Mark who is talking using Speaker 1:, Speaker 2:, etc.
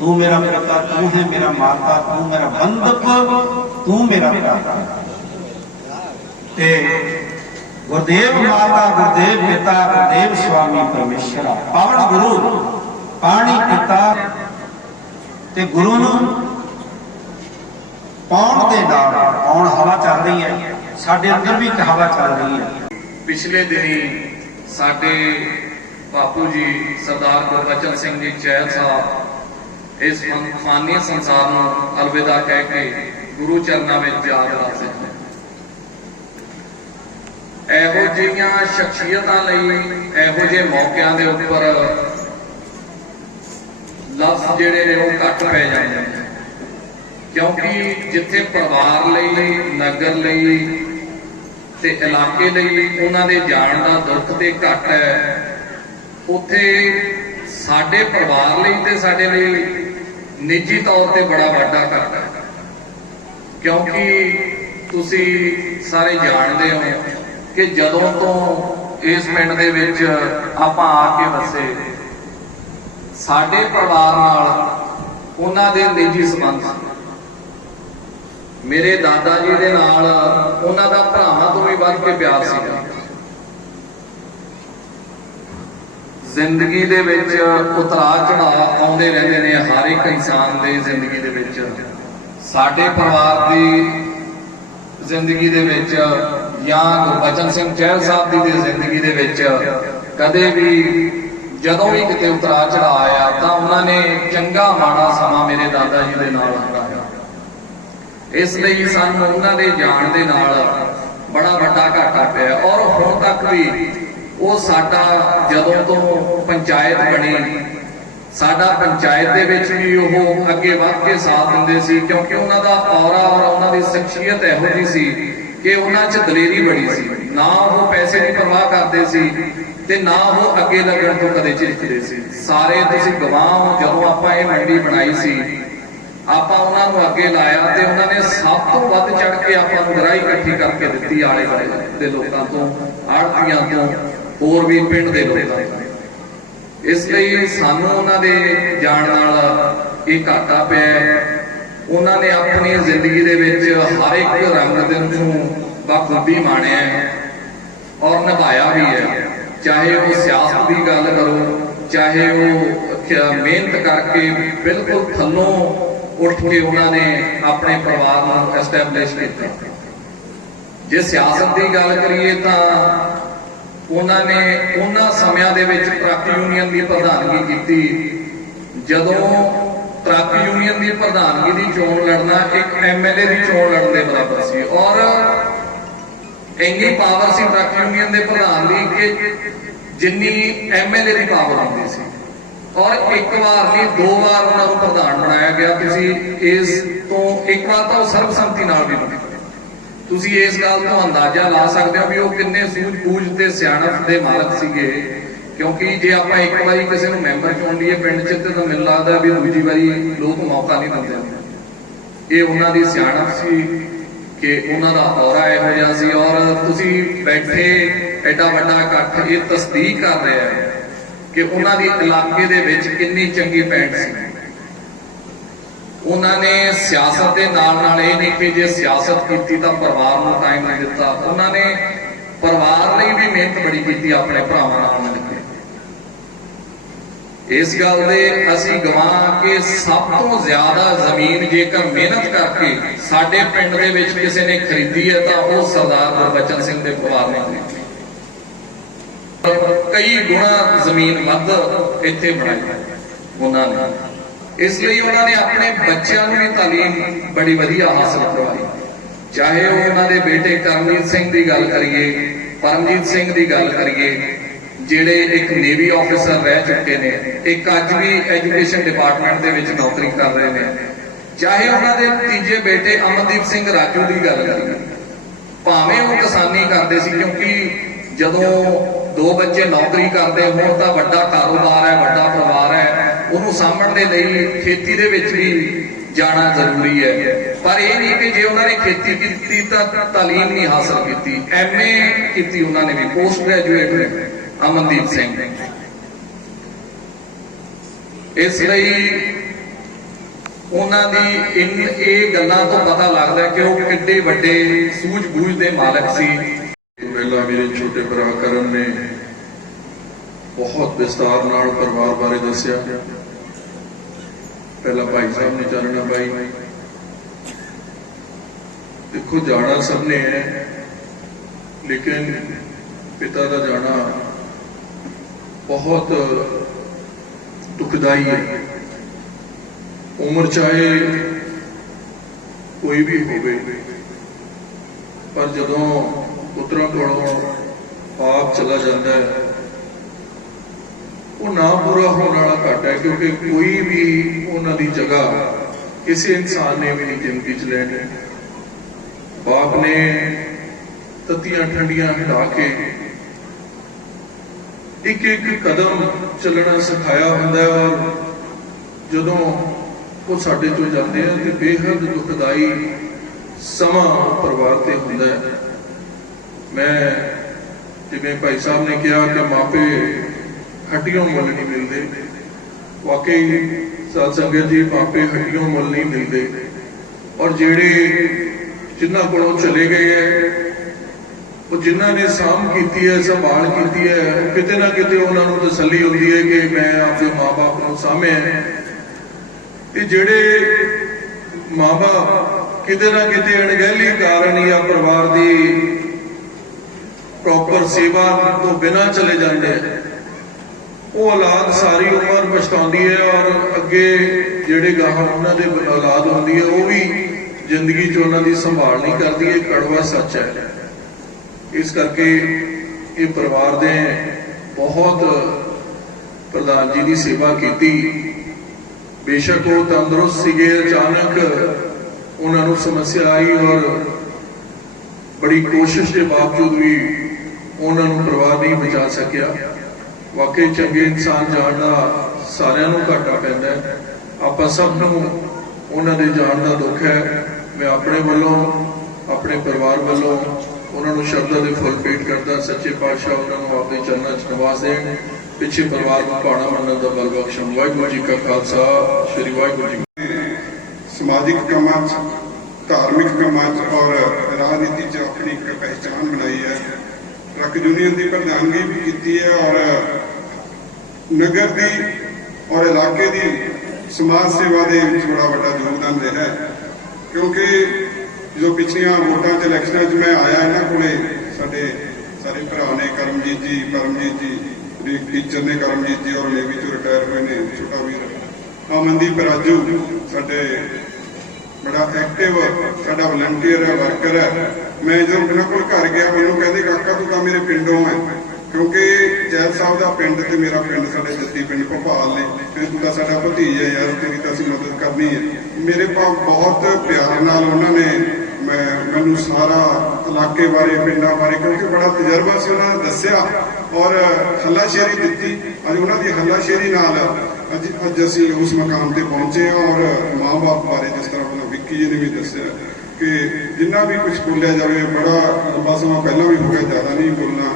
Speaker 1: ਤੂੰ ਮੇਰਾ ਪਿਤਾ, ਤੂੰ ਹੈ ਮੇਰਾ ਮਾਤਾ, ਤੂੰ ਮੇਰਾ ਬੰਧਪ ਤੂੰ ਮੇਰਾ ਭਰਾ ਤੇ ਗੁਰਦੇਵ ਮਾਤਾ, ਗੁਰਦੇਵ ਪਿਤਾ, ਗੁਰਦੇਵ ਸੁਆਮੀ ਪਰਮੇਸ਼ਰ, ਪਾਵਨ ਗੁਰੂ, ਪਾਣੀ ਪਿਤਾ ਤੇ ਗੁਰੂ ਨੂੰ ਪਾਉਣ ਦੇ ਨਾਲ ਆਉਣ ਹਵਾ ਚੱਲ ਰਹੀ ਹੈ, ਸਾਡੇ ਅੰਦਰ ਵੀ ਇੱਕ ਹਵਾ ਚੱਲ ਰਹੀ ਹੈ।
Speaker 2: ਪਿਛਲੇ ਦਿਨੀ ਸਾਡੇ ਬਾਪੂ ਜੀ ਸਰਦਾਰ ਗੁਰਬਚਨ ਸਿੰਘ ਜੀ ਚੈਲ ਸਾਹਿਬ ਇਸ ਫਾਨੀ ਸੰਸਾਰ ਨੂੰ ਅਲਵਿਦਾ ਕਹਿ ਕੇ ਗੁਰੂ ਚਰਨਾਂ ਵਿੱਚ ਜਾ ਰਹੇ ਨੇ ਇਹੋ ਜਿਹੀਆਂ ਸ਼ਖਸੀਅਤਾਂ ਲਈ, ਇਹੋ ਜਿਹੇ ਮੌਕਿਆਂ ਦੇ ਉੱਪਰ ਲਫ਼ਜ਼ ਜਿਹੜੇ ਨੇ ਉਹ ਘੱਟ ਪੈ ਜਾਂਦੇ ਨੇ। ਕਿਉਂਕਿ ਜਿੱਥੇ ਪਰਿਵਾਰ ਲਈ, ਨਗਰ ਲਈ ਤੇ ਇਲਾਕੇ ਲਈ ਉਹਨਾਂ ਦੇ ਜਾਣ ਦਾ ਦੁੱਖ ਤੇ ਘੱਟ ਹੈ, ਉੱਥੇ ਸਾਡੇ ਪਰਿਵਾਰ ਲਈ ਤੇ ਸਾਡੇ ਲਈ ਨਿੱਜੀ ਤੌਰ ਤੇ ਬੜਾ ਵੱਡਾ ਕਰਦਾ। ਕਿਉਂਕਿ ਤੁਸੀਂ ਸਾਰੇ ਜਾਣਦੇ ਹੋ ਕਿ ਜਦੋਂ ਤੋਂ ਇਸ ਪਿੰਡ ਦੇ ਵਿੱਚ ਆਪਾਂ ਆ ਕੇ ਵਸੇ, ਸਾਡੇ ਪਰਿਵਾਰ ਨਾਲ ਉਹਨਾਂ ਦੇ ਨਿੱਜੀ ਸੰਬੰਧ ਸੀ। ਮੇਰੇ ਦਾਦਾ ਜੀ ਦੇ ਨਾਲ ਉਹਨਾਂ ਦਾ ਭਰਾਵਾਂ ਤੋਂ ਵੀ ਵੱਧ ਕੇ ਪਿਆਰ ਸੀਗਾ। ਜ਼ਿੰਦਗੀ ਦੇ ਵਿੱਚ ਉਤਰਾਅ ਚੜਾਅ ਆਉਂਦੇ ਰਹਿੰਦੇ ਨੇ ਹਰ ਇੱਕ ਇਨਸਾਨ ਦੇ ਜ਼ਿੰਦਗੀ ਦੇ ਵਿੱਚ। ਸਾਡੇ ਪਰਿਵਾਰ ਦੀ ਜ਼ਿੰਦਗੀ ਦੇ ਵਿੱਚ ਜਾਂ ਗੁਰਬਚਨ ਸਿੰਘ ਚਹਿਲ ਸਾਹਿਬ ਦੀ ਦੀ ਜ਼ਿੰਦਗੀ ਦੇ ਵਿੱਚ ਕਦੇ ਵੀ ਜਦੋਂ ਵੀ ਕਿਤੇ ਉਤਰਾਅ ਚੜਾਅ ਆਇਆ ਤਾਂ ਉਹਨਾਂ ਨੇ ਚੰਗਾ ਮਾੜਾ ਸਮਾਂ ਮੇਰੇ ਦਾਦਾ ਜੀ ਦੇ ਨਾਲ ਹੰਢਾਇਆ ਇਸ ਲਈ ਸਾਨੂੰ ਉਹਨਾਂ ਦੇ ਜਾਣ ਦੇ ਨਾਲ ਬੜਾ ਵੱਡਾ ਘਾਟਾ ਪਿਆ ਔਰ ਹੁਣ ਤੱਕ ਵੀ ਉਹ ਸਾਡਾ ਜਦੋਂ ਤੋਂ ਪੰਚਾਇਤ ਬਣੀ, ਸਾਡਾ ਪੰਚਾਇਤ ਦੇ ਵਿੱਚ ਵੀ ਉਹ ਅੱਗੇ ਵੱਧ ਕੇ ਸਾਥ ਦਿੰਦੇ ਸੀ, ਕਿਉਂਕਿ ਉਹਨਾਂ ਦਾ ਔਰਾ ਔਰ ਉਹਨਾਂ ਦੀ ਸ਼ਖਸੀਅਤ ਇਹੋ ਜਿਹੀ ਸੀ ਕਿ ਉਹਨਾਂ 'ਚ ਦਲੇਰੀ ਬੜੀ ਸੀ। ਨਾ ਉਹ ਪੈਸੇ ਦੀ ਪਰਵਾਹ ਕਰਦੇ ਸੀ ਤੇ ਨਾ ਉਹ ਅੱਗੇ ਲੱਗਣ ਤੋਂ ਕਦੇ ਝਿਜਕਦੇ ਸੀ। ਸਾਰੇ ਤੁਸੀਂ ਗਵਾਹ ਹੋ, ਜਦੋਂ ਆਪਾਂ ਇਹ ਮੰਡੀ ਬਣਾਈ ਸੀ, ਆਪਾਂ ਉਹਨਾਂ ਨੂੰ ਅੱਗੇ ਲਾਇਆ ਤੇ ਉਹਨਾਂ ਨੇ ਸਭ ਤੋਂ ਵੱਧ ਚੜ ਕੇ ਆਪਾਂ ਨੂੰ ਗਰਾਈ ਇਕੱਠੀ ਕਰਕੇ ਦਿੱਤੀ ਆਲੇ ਦੁਆਲੇ ਦੇ ਲੋਕਾਂ ਤੋਂ ਆੜਤੀਆਂ ਤੋਂ ਹੋਰ ਵੀ ਪਿੰਡ ਦੇ ਲੋਕਾਂ ਇਸ ਲਈ ਸਾਨੂੰ ਉਹਨਾਂ ਦੇ ਜਾਣ ਨਾਲ ਇਹ ਘਾਟਾ ਪਿਆ ਉਹਨਾਂ ਨੇ ਆਪਣੀ ਜ਼ਿੰਦਗੀ ਦੇ ਵਿੱਚ ਹਰ ਇੱਕ ਰੰਗ ਦਿਨ ਨੂੰ ਬਖੂਬੀ ਮਾਣਿਆ ਔਰ ਨਿਭਾਇਆ ਵੀ ਹੈ। ਚਾਹੇ ਉਹ ਸਿਆਸਤ ਦੀ ਗੱਲ ਕਰੋ, ਚਾਹੇ ਉਹ ਮਿਹਨਤ ਕਰਕੇ ਬਿਲਕੁਲ ਥੱਲੋਂ ਉੱਠ ਕੇ ਉਹਨਾਂ ਨੇ ਆਪਣੇ ਪਰਿਵਾਰ ਨੂੰ ਐਸਟੈਬਲਿਸ਼ ਕੀਤਾ। ਜੇ ਸਿਆਸਤ ਦੀ ਗੱਲ ਕਰੀਏ ਤਾਂ ਉਹਨਾਂ ਨੇ ਉਹਨਾਂ ਸਮਿਆਂ ਦੇ ਵਿੱਚ ਟਰੱਕ ਯੂਨੀਅਨ ਦੀ ਪ੍ਰਧਾਨਗੀ ਕੀਤੀ। ਜਦੋਂ ਟਰੱਕ ਯੂਨੀਅਨ ਦੀ ਪ੍ਰਧਾਨਗੀ ਦੀ ਚੋਣ ਲੜਨਾ, ਇੱਕ ਐਮਐਲਏ ਦੀ ਚੋਣ ਲੜਨ ਦੇ ਬਰਾਬਰ ਸੀ। ਔਰ ਇੰਨੀ ਪਾਵਰ ਸੀ ਟਰੱਕ ਯੂਨੀਅਨ ਦੇ ਪ੍ਰਧਾਨ ਦੀ ਕਿ ਜਿੰਨੀ ਐਮਐਲਏ ਦੀ ਪਾਵਰ ਹੁੰਦੀ ਸੀ। ਔਰ ਇੱਕ ਵਾਰ ਨਹੀਂ, ਦੋ ਵਾਰ ਉਹਨਾਂ ਨੂੰ ਪ੍ਰਧਾਨ ਬਣਾਇਆ ਗਿਆ। ਤੁਸੀਂ ਇਸ ਤੋਂ ਇੱਕ ਵਾਰ ਤਾਂ ਉਹ ਸਰਬਸੰਮਤੀ ਨਾਲ ਵੀ ਬਣੇ ਤੁਸੀਂ ਇਸ ਗੱਲ ਤੋਂ ਅੰਦਾਜ਼ਾ ਲਾ ਸਕਦੇ ਹੋ ਵੀ ਉਹ ਕਿੰਨੇ ਸੂਝ-ਬੂਝ ਤੇ ਸਿਆਣਪ ਦੇ ਮਾਲਕ ਸੀਗੇ। ਕਿਉਂਕਿ ਜੇ ਆਪਾਂ ਇੱਕ ਵਾਰੀ ਕਿਸੇ ਨੂੰ ਮੈਂਬਰ ਚੁਣ ਲਈਏ ਪਿੰਡ 'ਚ ਤੇ ਤਾਂ ਮੈਨੂੰ ਲੱਗਦਾ ਵੀ ਦੂਜੀ ਵਾਰੀ ਲੋਕ ਮੌਕਾ ਨਹੀਂ ਦਿੰਦੇ। ਇਹ ਉਹਨਾਂ ਦੀ ਸਿਆਣਪ ਸੀ ਕਿ ਉਹਨਾਂ ਦਾ ਔਰਾ ਇਹੋ ਜਿਹਾ ਸੀ ਔਰ ਤੁਸੀਂ ਬੈਠੇ ਐਡਾ ਵੱਡਾ ਇਕੱਠ ਇਹ ਤਸਦੀਕ ਕਰ ਰਿਹਾ ਹੈ ਕਿ ਉਹਨਾਂ ਦੀ ਇਲਾਕੇ ਦੇ ਵਿੱਚ ਕਿੰਨੀ ਚੰਗੀ ਪੈਂਟ ਸੀ। ਉਹਨਾਂ ਨੇ ਸਿਆਸਤ ਦੇ ਨਾਲ ਨਾਲ ਇਹ ਨਹੀਂ ਕਿ ਜੇ ਸਿਆਸਤ ਕੀਤੀ ਤਾਂ ਪਰਿਵਾਰ ਨੂੰ ਟਾਈਮ ਨਹੀਂ ਦਿੱਤਾ। ਉਹਨਾਂ ਨੇ ਪਰਿਵਾਰ ਲਈ ਵੀ ਮਿਹਨਤ ਬੜੀ ਕੀਤੀ, ਆਪਣੇ ਭਰਾਵਾਂ ਨਾਲ ਮਿਲ ਕੇ। ਇਸ ਗੱਲ ਦੇ ਅਸੀਂ ਗਵਾਹ ਕਿ ਸਭ ਤੋਂ ਜ਼ਿਆਦਾ ਜ਼ਮੀਨ ਜੇਕਰ ਮਿਹਨਤ ਕਰਕੇ ਸਾਡੇ ਪਿੰਡ ਦੇ ਵਿੱਚ ਕਿਸੇ ਨੇ ਖਰੀਦੀ ਹੈ ਤਾਂ ਉਹ ਸਰਦਾਰ ਗੁਰਬਚਨ ਸਿੰਘ ਦੇ ਪਰਿਵਾਰ ਨੇ ਖਰੀਦੀ ਕਈ ਗੁਣਾ ਜ਼ਮੀਨ ਵੱਧ ਇੱਥੇ ਬਣਾਈ ਉਹਨਾਂ ਨੇ ਇਸ ਲਈ ਉਹਨਾਂ ਨੇ ਆਪਣੇ ਬੱਚਿਆਂ ਨੂੰ ਵੀ ਤਾਲੀਮ ਬੜੀ ਵਧੀਆ ਹਾਸਲ ਕਰਵਾਈ। ਚਾਹੇ ਉਹ ਉਹਨਾਂ ਦੇ ਬੇਟੇ ਕਰਮਜੀਤ ਸਿੰਘ ਦੀ ਗੱਲ ਕਰੀਏ, ਪਰਮਜੀਤ ਸਿੰਘ ਦੀ ਗੱਲ ਕਰੀਏ, ਜਿਹੜੇ ਇੱਕ ਨੇਵੀ ਆਫੀਸਰ ਰਹਿ ਚੁੱਕੇ ਨੇ, ਇੱਕ ਅੱਜ ਵੀ ਐਜੂਕੇਸ਼ਨ ਡਿਪਾਰਟਮੈਂਟ ਦੇ ਵਿੱਚ ਨੌਕਰੀ ਕਰ ਰਹੇ ਨੇ, ਚਾਹੇ ਉਹਨਾਂ ਦੇ ਤੀਜੇ ਬੇਟੇ ਅਮਨਦੀਪ ਸਿੰਘ ਰਾਜੂ ਦੀ ਗੱਲ ਕਰੀਏ, ਭਾਵੇਂ ਉਹ ਕਿਸਾਨੀ ਕਰਦੇ ਸੀ, ਕਿਉਂਕਿ ਜਦੋਂ ਦੋ ਬੱਚੇ ਨੌਕਰੀ ਕਰਦੇ, ਹੋਣ ਤਾਂ ਵੱਡਾ ਕਾਰੋਬਾਰ ਹੈ, ਵੱਡਾ ਪਰਿਵਾਰ ਹੈ ਉਹਨੂੰ ਸਾਂਭਣ ਦੇ ਲਈ ਖੇਤੀ ਦੇ ਵਿੱਚ ਵੀ ਜਾਣਾ ਜ਼ਰੂਰੀ ਹੈ। ਪਰ ਇਹ ਨਹੀਂ ਕਿ ਜੇ ਉਹਨਾਂ ਨੇ ਖੇਤੀ ਕੀਤੀ ਤਾਂ ਤਾਲੀਮ ਨਹੀਂ ਹਾਸਲ ਕੀਤੀ। ਐਮਏ ਕੀਤੀ ਉਹਨਾਂ ਨੇ ਵੀ ਪੋਸਟ ਗ੍ਰੈਜੂਏਟ ਅਮਨਦੀਪ ਸਿੰਘ। ਇਸ ਲਈ ਉਹਨਾਂ ਦੀ ਇਨ ਇਹ ਗੱਲਾਂ ਤੋਂ ਪਤਾ ਲੱਗਦਾ ਕਿ ਉਹ ਕਿੱਡੇ ਵੱਡੇ ਸੂਝ-ਬੂਝ ਦੇ ਮਾਲਕ ਸੀ।
Speaker 3: ਪਹਿਲਾਂ ਮੇਰੇ ਛੋਟੇ ਭਰਾ ਕਰਨ ਨੇ ਬਹੁਤ ਵਿਸਤਾਰ ਨਾਲ ਪਰਿਵਾਰ ਬਾਰੇ ਦੱਸਿਆ। ਪਹਿਲਾਂ ਭਾਈ ਸਾਹਿਬ ਨੇ ਚਾਨਣਾ ਪਾਈ। ਦੇਖੋ, ਜਾਣਾ ਸਭ ਨੇ ਹੈ, ਲੇਕਿਨ ਪਿਤਾ ਦਾ ਜਾਣਾ ਬਹੁਤ ਦੁਖਦਾਈ ਹੈ। ਉਮਰ ਚਾਹੇ ਕੋਈ ਵੀ ਹੋਵੇ, ਪਰ ਜਦੋਂ ਪੁੱਤਰਾਂ ਕੋਲੋਂ ਪਾਪ ਚਲਾ ਜਾਂਦਾ ਹੈ ਨਾ ਪੂਰਾ ਹੋਣ ਵਾਲਾ ਘੱਟ ਹੈ, ਕਿਉਂਕਿ ਕੋਈ ਵੀ ਉਹਨਾਂ ਦੀ ਜਗ੍ਹਾ ਕਿਸੇ ਇਨਸਾਨ ਨੇ ਵੀ ਨਹੀਂ ਜ਼ਿੰਦਗੀ ਚ ਲੈਣੀ। ਬਾਪ ਨੇ ਤਤੀਆਂ ਠੰਡੀਆਂ ਹਿਲਾ ਕੇ ਇੱਕ ਇੱਕ ਕਦਮ ਚੱਲਣਾ ਸਿਖਾਇਆ ਹੁੰਦਾ ਹੈ ਔਰ ਜਦੋਂ ਉਹ ਸਾਡੇ ਤੋਂ ਜਾਂਦੇ ਆ ਤੇ ਬੇਹੱਦ ਦੁਖਦਾਈ ਸਮਾਂ ਪਰਿਵਾਰ ਤੇ ਹੁੰਦਾ ਹੈ। ਮੈਂ ਜਿਵੇਂ ਭਾਈ ਸਾਹਿਬ ਨੇ ਕਿਹਾ ਕਿ ਮਾਪੇ ਹੱਡੀਆਂ ਮੁੱਲ ਨਹੀਂ ਮਿਲਦੇ। ਵਾਕਈ ਸਾਧ ਸੰਗਤ ਜੀ ਮਾਪੇ ਹੱਡੀਆਂ ਮੁੱਲ ਨਹੀਂ ਮਿਲਦੇ। ਔਰ ਜਿਹੜੇ ਜਿਨ੍ਹਾਂ ਕੋਲੋਂ ਚਲੇ ਗਏ ਹੈ ਉਹ ਜਿਨ੍ਹਾਂ ਨੇ ਸਾਂਭ ਕੀਤੀ ਹੈ ਸੰਭਾਲ ਕੀਤੀ ਹੈ ਕਿਤੇ ਨਾ ਕਿਤੇ ਉਹਨਾਂ ਨੂੰ ਤਸੱਲੀ ਹੁੰਦੀ ਹੈ ਕਿ ਮੈਂ ਆਪਣੇ ਮਾਪੇ ਨੂੰ ਸਾਂਭਿਆ ਹੈ ਤੇ ਜਿਹੜੇ ਮਾਪੇ ਕਿਤੇ ਨਾ ਕਿਤੇ ਅਣਗਹਿਲੀ ਕਾਰਨ ਜਾਂ ਪਰਿਵਾਰ ਦੀ ਪ੍ਰੋਪਰ ਸੇਵਾ ਤੋਂ ਬਿਨਾਂ ਚਲੇ ਜਾਂਦੇ ਆ ਉਹ ਔਲਾਦ ਸਾਰੀ ਉਮਰ ਪਛਤਾਉਂਦੀ ਹੈ ਔਰ ਅੱਗੇ ਜਿਹੜੇ ਗਾਹਾਂ ਉਹਨਾਂ ਦੇ ਔਲਾਦ ਹੁੰਦੀ ਹੈ, ਉਹ ਵੀ ਜ਼ਿੰਦਗੀ 'ਚ ਉਹਨਾਂ ਦੀ ਸੰਭਾਲ ਨਹੀਂ ਕਰਦੀ, ਇਹ ਕੜਵਾ ਸੱਚ ਹੈ। ਇਸ ਕਰਕੇ ਇਹ ਪਰਿਵਾਰ ਦੇ ਬਹੁਤ ਪ੍ਰਧਾਨ ਜੀ ਦੀ ਸੇਵਾ ਕੀਤੀ। ਬੇਸ਼ੱਕ ਉਹ ਤੰਦਰੁਸਤ ਸੀਗੇ, ਅਚਾਨਕ ਉਹਨਾਂ ਨੂੰ ਸਮੱਸਿਆ ਆਈ ਔਰ ਬੜੀ ਕੋਸ਼ਿਸ਼ ਦੇ ਬਾਵਜੂਦ ਵੀ ਉਹਨਾਂ ਨੂੰ ਪਰਿਵਾਰ ਨਹੀਂ ਬਚਾ ਸਕਿਆ। ਵਾਕਈ ਚੰਗੇ ਇਨਸਾਨ ਜਾਣ ਦਾ ਸਾਰਿਆਂ ਨੂੰ ਘਾਟਾ ਪੈਂਦਾ ਆਪਾਂ ਸਭ ਨੂੰ ਉਹਨਾਂ ਦੇ ਜਾਣ ਦਾ ਦੁੱਖ ਹੈ। ਮੈਂ ਆਪਣੇ ਵੱਲੋਂ, ਆਪਣੇ ਪਰਿਵਾਰ ਵੱਲੋਂ ਉਹਨਾਂ ਨੂੰ ਸ਼ਰਧਾ ਦੇ ਫੁੱਲ ਭੇਟ ਕਰਦਾ, ਸੱਚੇ ਪਾਤਸ਼ਾਹ ਉਹਨਾਂ ਨੂੰ ਆਪਣੇ ਚਰਨਾਂ 'ਚ ਨਿਵਾਸ ਦੇਣ। ਪਿੱਛੇ ਪਰਿਵਾਰ ਨੂੰ ਭਾਣਾ ਮੰਨਣ ਦਾ ਬਲ ਬਖਸ਼ਣ। ਵਾਹਿਗੁਰੂ ਜੀ ਕਾ ਖਾਲਸਾ, ਸ੍ਰੀ ਵਾਹਿਗੁਰੂ ਜੀ
Speaker 4: ਸਮਾਜਿਕ ਕੰਮਾਂ 'ਚ, ਧਾਰਮਿਕ ਕੰਮਾਂ 'ਚ ਔਰ ਰਾਜਨੀਤੀ 'ਚ ਆਪਣੀ ਇੱਕ ਪਹਿਚਾਨ ਬਣਾਈ ਹੈ। ਟਰੱਕ ਯੂਨੀਅਨ ਦੀ ਪ੍ਰਧਾਨਗੀ ਵੀ ਕੀਤੀ ਹੈ ਔਰ ਨਗਰ ਦੀ ਔਰ ਇਲਾਕੇ ਦੀ ਸਮਾਜ ਸੇਵਾ ਦੇ ਵਿੱਚ ਬੜਾ ਵੱਡਾ ਯੋਗਦਾਨ ਰਿਹਾ ਕਿਉਂਕਿ ਜੋ ਪਿਛਲੀਆਂ ਵੋਟਾਂ 'ਚ ਇਲੈਕਸ਼ਨਾਂ 'ਚ ਮੈਂ ਆਇਆ ਇਹਨਾਂ ਕੋਲੇ, ਸਾਡੇ ਸਾਰੇ ਭਰਾ ਨੇ ਕਰਮਜੀਤ ਜੀ, ਪਰਮਜੀਤ ਜੀ ਵੀ ਟੀਚਰ ਨੇ ਕਰਮਜੀਤ ਜੀ ਔਰ ਨੇਵੀ 'ਚੋਂ ਰਿਟਾਇਰ ਹੋਏ ਨੇ, ਛੋਟਾ ਵੀਰ ਅਮਨਦੀਪ ਰਾਜੂ, ਸਾਡੇ ਬੜਾ ਐਕਟਿਵ ਸਾਡਾ ਵਲੰਟੀਅਰ ਹੈ ਵਰਕਰ ਹੈ। ਮੈਂ ਜਦੋਂ ਉਹਨਾਂ ਕੋਲ ਘਰ ਗਿਆ, ਮੈਨੂੰ ਕਹਿੰਦੇ, ਕਾਕਾ, ਤੂੰ ਤਾਂ ਮੇਰੇ ਪਿੰਡੋਂ ਹੈ। ਕਿਉਂਕਿ ਜੈਲ ਸਾਹਿਬ ਦਾ ਪਿੰਡ ਤੇ ਮੇਰਾ ਪਿੰਡ ਸਾਡੇ ਜੱਤੀ ਪਿੰਡ ਭੋਪਾਲ ਨੇ ਤੇ ਤੂੰ ਤਾਂ ਸਾਡਾ ਭਤੀਜਾ ਯਾਰ, ਤੇਰੀ ਤਾਂ ਅਸੀਂ ਮਦਦ ਕਰਨੀ ਹੈ। ਮੇਰੇ ਪਾ ਬਹੁਤ ਪਿਆਰ ਨਾਲ ਉਹਨਾਂ ਨੇ ਮੈਨੂੰ ਸਾਰਾ ਇਲਾਕੇ ਬਾਰੇ, ਪਿੰਡਾਂ ਬਾਰੇ, ਕਿਉਂਕਿ ਬੜਾ ਤਜਰਬਾ ਸੀ ਉਹਨਾਂ ਨੇ ਦੱਸਿਆ ਔਰ ਹੱਲਾਸ਼ੇਰੀ ਦਿੱਤੀ। ਅੱਜ ਉਹਨਾਂ ਦੀ ਹੱਲਾਸ਼ੇਰੀ ਨਾਲ ਅੱਜ ਅੱਜ ਅਸੀਂ ਉਸ ਮਕਾਮ ਤੇ ਪਹੁੰਚੇ ਹਾਂ ਔਰ ਮਾਂ-ਬਾਪ ਬਾਰੇ ਜਿਸ ਤਰ੍ਹਾਂ ਉਹਨਾਂ ਵਿੱਕੀ ਜੀ ਨੇ ਵੀ ਦੱਸਿਆ ਕਿ ਜਿੰਨਾ ਵੀ ਕੁਝ ਬੋਲਿਆ ਜਾਵੇ, ਬੜਾ ਲੰਬਾ ਸਮਾਂ ਪਹਿਲਾਂ ਵੀ ਹੋ ਗਿਆ, ਜ਼ਿਆਦਾ ਨਹੀਂ ਬੋਲਣਾ।